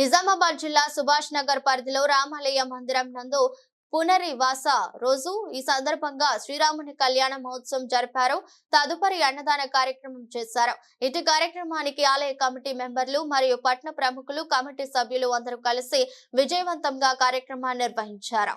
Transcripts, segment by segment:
నిజామాబాద్ జిల్లా సుభాష్ నగర్ పరిధిలో రామాలయ మందిరం నందు పునరివాస రోజు ఈ సందర్భంగా శ్రీరాముని కళ్యాణ మహోత్సవం జరిపారు తదుపరి అన్నదాన కార్యక్రమం చేశారు ఇటు కార్యక్రమానికి ఆలయ కమిటీ మెంబర్లు మరియు పట్న ప్రముఖులు కమిటీ సభ్యులు అందరూ కలిసి విజయవంతంగా కార్యక్రమాన్ని నిర్వహించారు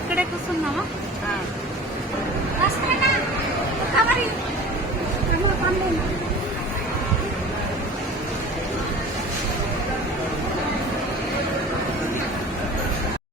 ఎక్కడెక్కొస్తున్నావా